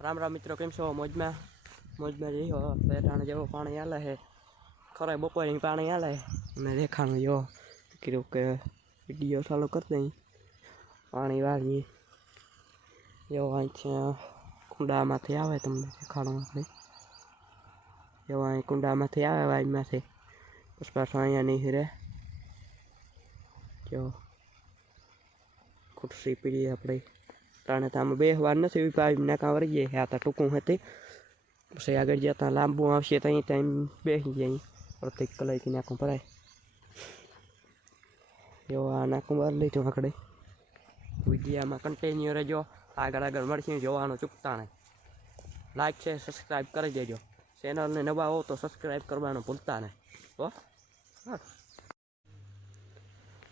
રામ રામ મિત્રો, કેમ છો? મોજમાં મોજમાં હો. પેટાણ જેવો પાણી આલે છે ખરે બપોરે પાણી આલે અને રેખાનું જો કીધું કે વીડિયો ચાલુ કરી દઈ. પાણી વાળી એવો અહીંયા કુંડામાંથી આવે તમને દેખાડું આપણે અહીં કુંડામાંથી આવે વાઈમાંથી પછી પાછો અહીંયા નહીં રહે. જો ખુરશી પીડી આપણી. તાણે તો આમાં બે વાર નથી વિપાવી નાકા વળી જાય આ તો ટૂંકું હતી પછી આગળ જતાં લાંબુ આવશે તો અહીં ટાઈમ બેસી જાય પ્રત્યેક કલાકથી નાખું ભરાય એવો આ નાખું બહાર લીધું આગળ વિડીયામાં કન્ટિન્યુ રહેજો આગળ આગળ મળશે જોવાનું ચૂકતા નહીં લાઈક છે સબસ્ક્રાઈબ કરી દેજો ચેનલને નવા હો તો સબસ્ક્રાઈબ કરવાનું ભૂલતા નહીં હો હા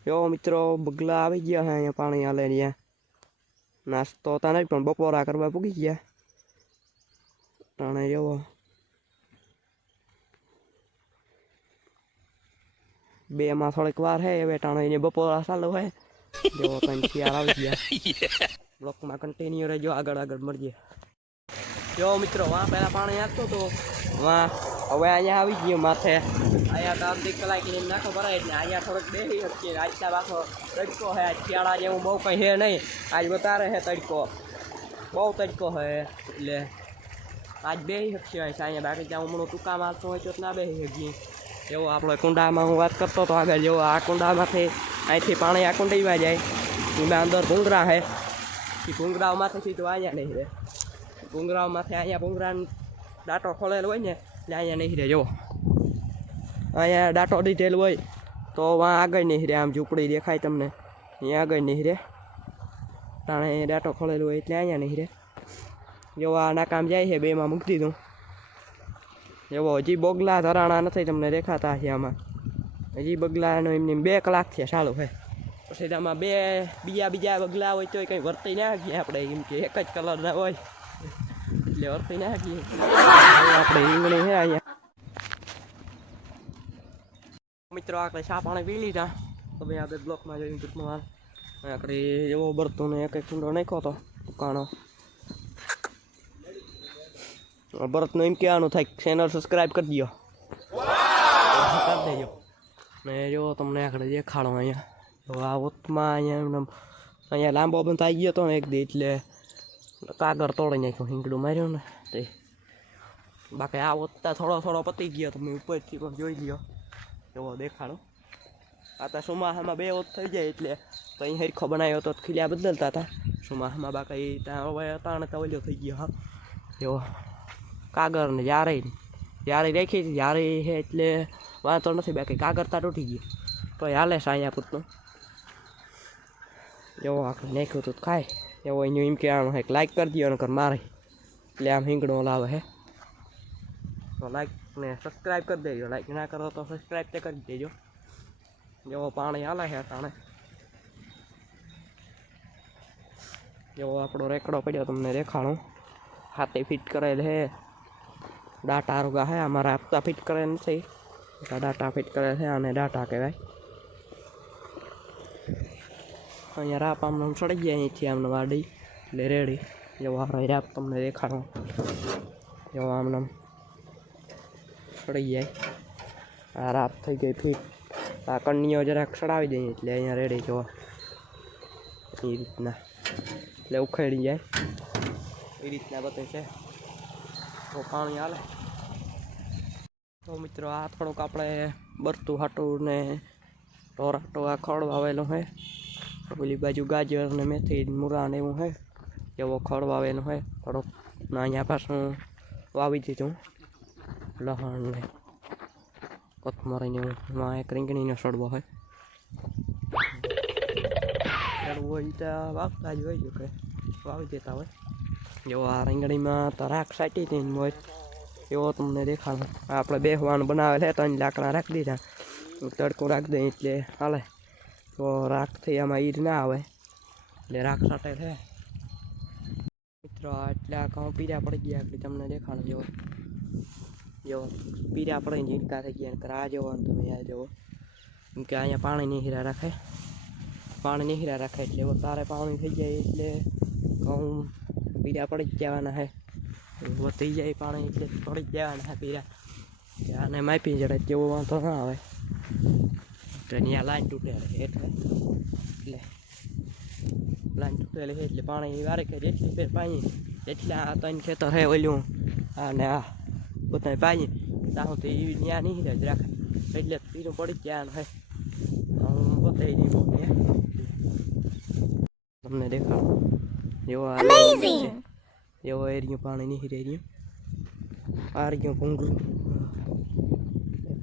જો મિત્રો બગલા આવી ગયા છે અહીંયા પાણી હાલે ત્યાં નાસ્તો હતા નહીં પણ બપોરા કરવા પૂગી ગયા ટાણે જેવો બે માં થોડીક વાર હે હવે ટાણે એને બપોરા ચાલુ હોય જેવો ત્રણ શિયાળ આવી ગયા બ્લોકમાં કન્ટિન્યુ રહેજો આગળ આગળ મળીએ જો મિત્રો વાં પહેલાં પાણી આપતો તો વાં હવે અહીંયા આવી ગયો માથે. અહીંયા તો અડધી કલાકની એમ નાખો ભરાય એટલે અહીંયા થોડોક બેસી શકીએ. આજના પાછો તડકો હે, આજ શિયાળા જેવું બહુ કંઈ હે નહીં. આજ વધારે હે તડકો. બહુ તડકો હે એટલે આજ બેસી શકશે અહીંયા બાકી ત્યાં હમણાં ટૂંકા મારતો હોય તો ના બેસી શકીએ. એવો આપણે કુંડામાં હું વાત કરતો હતો આગળ, જેવો આ કુંડામાંથી અહીંથી પાણી આ કુંડીમાં જાય. એમાં અંદર ભૂંગરા હે. એ ભૂંગરાઓમાંથી સીધું અહીંયા નહીં રહે. ભૂંગરાઓમાંથી અહીંયા ભૂંગરાનો દાંટો ખોલેલો હોય ને એટલે અહીંયા નહીં રહે જો અહીંયા દાંટો દીધેલો હોય તો વાં આગળ નહીં રહે આમ ઝૂંપડી દેખાય તમને અહીંયા આગળ નહીં રહે તાણે દાંટો ખોલેલો હોય એટલે અહીંયા નહીં રહે જો આ નાકામ જાય છે બેમાં મૂકી દઉં એવો હજી બગલા ધરાણા નથી તમને દેખાતા છે આમાં હજી બગલાનો એમની બે કલાક છે સારું છે પછી આમાં બે બીજા બીજા બગલા હોય તો કંઈ વર્તી ના ગયા આપણે એમ કે એક જ કલરના હોય એટલે વર્તી ના આપણે રીંગણી છે અહીંયા. મિત્રો આપણે ચા પાણી પી લીધા. તમે આગળ બ્લોકમાં જોઈને ટૂંકમાં આપણે એવો બરતો ને એક એક કુંડો નાખ્યો હતો કાણો ભરતનું એમ કહેવાનું થાય ચેનલ સબસ્ક્રાઈબ કરી દો કરી દેજો. ને જો તમને આગળ દેખાડો અહીંયા. તો આ ઓતમાં અહીંયા અહીંયા લાંબો બંધ આવી ગયો હતો ને એક દી એટલે કાગર તોડી નાખ્યો, હિંગડું માર્યું ને તે. બાકી આ વધતા થોડો થોડો પતી ગયો તમે ઉપરથી પણ જોઈ લ્યો. એવો દેખાડો આ તો સુમાહામાં બે ઓત થઈ જાય એટલે તો અહીં હરખો બનાવ્યો તો ખીલ્યા બદલતા હતા. સુમાહામાં બાકી ત્યાં હવે તાણે તો થઈ ગયો, હા. એવો કાગર ને જ્યારે જ્યારે રાખી હતી જ્યારે છે એટલે વાંધો નથી, બાકી કાગર તા તૂટી ગયો. તો હાલે છે અહીંયા પૂરતું એવો આખું નાખ્યું હતું તો ખાય. એવો એનું એમ કહેવાનું છે લાઈક કરી દો નકર મારે. એટલે આમ હિંગડો લાવે હે. તો લાઈક ને સબસ્ક્રાઈબ કરી દેજો. લાઈક ના કરો તો સબસ્ક્રાઈબ તે કરી દેજો. જેવો પાણી હાલે છે તાણે. જેવો આપણો રેકડો પડ્યો તમને દેખાડું હાથે ફિટ કરેલ છે ડાટા રૂગા હે, અમારા હપ્તા ફિટ કરેલ નથી. ડાટા ફિટ કરેલ છે અને ડાટા કહેવાય. અહીંયા રાપ આમ આમ ચડી ગયા અહીંથી આમને વાડી. એટલે રેડી જેવો હારો રાપ તમને દેખાડો. જેવો આમને આમ ચડી જાય. આ રાપ થઈ ગઈ ફીટ. આ કન્યો જરાક ચડાવી દઈએ એટલે અહીંયા રેડી જોવા. એ રીતના. એટલે ઉખેડી જાય. એ રીતના બતે છે. તો પાણી હાલે. તો મિત્રો, આ થોડુંક આપણે બરતું હાટું ને ટોરાટો આ ખડ વાવેલું છે. પેલી બાજુ ગાજર ને મેથી મૂરા એવું છે એવો ખડ વાવેલું છે થોડોક ને અહીંયા પાછું વાવી દીધું. લહણ ને કોથમરીને એમાં એક રીંગણીનો સડવો હોય સડવો હોય જ હોય કે. વાવી દેતા હોય. જેવો આ રીંગણીમાં તો રાખ સાટી હતી ને મોજ એવો તમને દેખાડો આપણે બેસવાનું બનાવેલ હે ત્રણ લાકડા રાખી દીધા. તડકો રાખી દઈએ એટલે હાલે. તો રાખથી આમાં ઈર ના આવે એટલે રાખ સાટે છે મિત્રો એટલે આ ઘઉં પીરા પડી ગયા એટલે તમને દેખાડો જેવો જો પીરા પડીને જીંડકા થઈ ગયા આ જોવો તમે આ જોવો કેમ કે અહીંયા પાણી નહીં હીરા રાખે પાણી નહીં હીરા રાખે એટલે વધારે પાણી થઈ જાય એટલે ઘઉં પીરા પડી જવાના હે વધી જાય પાણી એટલે પડી જવાના હે પીરા આને માપી જડે તેવો વાંધો ના આવે તો ત્યાં લાઈન તૂટે એટલે એટલે લાઈન તૂટેલી છે એટલે પાણી વારે કરી એટલી ફેર પાણી એટલે આ ત્રણ ખેતર હે ઓલું અને આ પોતાની પાણી ત્યાં એવી ત્યાં નહીં જ રાખે એટલે પીરું પડી ત્યાં હે હું બતાવી દઈ બહુ તમને દેખાડો એવો એવો એરિયું પાણી નહીં રહ્યું. આ રહ્યું ભૂંગળું.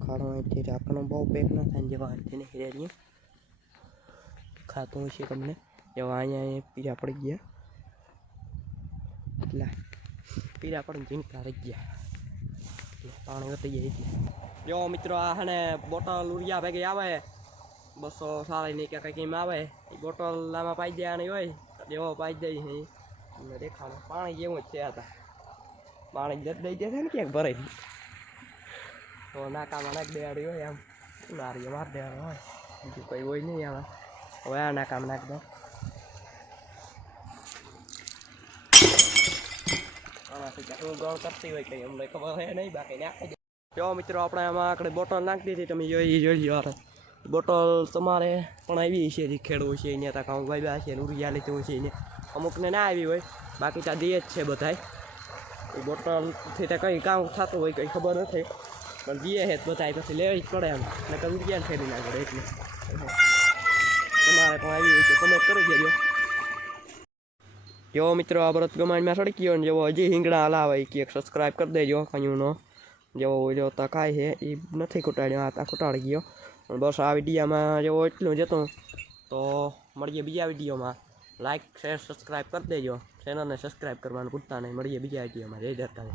ખાડો અહીંથી રાખવાનો. બહુ પેક ના થાય જેવા અહીંથી નહીં ખાતું છે તમને. જેવા અહીંયા અહીંયા પીરા પડી ગયા. એટલે. પીરા પડીને ઝીંકા રહી ગયા. પાણી વધી જાય એટલે. જો મિત્રો, આ હે બોટલ ઉરિયા ભેગી આવે. બસો સારી નહીં કે કંઈક એમ આવે. એ બોટલ આમાં પાઈ દેવાની હોય જેવો પાઈ જાય છે દેખાડો પાણી જેવું જ છે આ પાણી દઈ દે છે ને ક્યાંક ભરાઈ. તો નાકામાં નાખી દેવાની હોય આમ નારીઓ મારી દેવાનું હોય બીજું કંઈ હોય નહીં આમાં હવે આ નાકામાં નાખી દો આમાંથી ક્યાંક હું ગણ કરતી હોય કંઈ અમને ખબર છે નહીં બાકી નાખી દે જો મિત્રો આપણે આમાં આગળ બોટલ નાખી દીધી તમે જોઈ જોઈ યાર બોટલ તમારે પણ આવી છે જે ખેડવું છે અહીંયા તક હું ભાઈ છે ઉરિયા લીધું છે એને અમુકને ના આવી હોય બાકી ત્યાં દે જ છે બધાય એ બોટલથી તો કંઈ કામ થતું હોય કંઈ ખબર નથી પણ હે તો બધાય પછી લેવી જ પડે એમ ને તમે ઉરિયા ફેરી નાખે એટલે તમારે પણ આવી હોય તો તમે કરી દેજો જો મિત્રો આ ભરત ગમાણમાં સડકી ગયો ને જેવો હજી હિંગણા હલાવે કે એક સબસ્ક્રાઈબ કરી દેજો કયુંનો જેવો ઓલો તકાય છે એ નથી ખૂટાડ્યો આ ખૂટાડી ગયો પણ બસ આ વિડીયામાં જેવો એટલું જતો તો મળીએ બીજા વિડીયોમાં લાઇક શેર સબસ્ક્રાઈબ કરી દેજો ચેનલને સબસ્ક્રાઈબ કરવાનું ભૂલતા નહીં મળીએ બીજા વિડીયોમાં જય દત્તા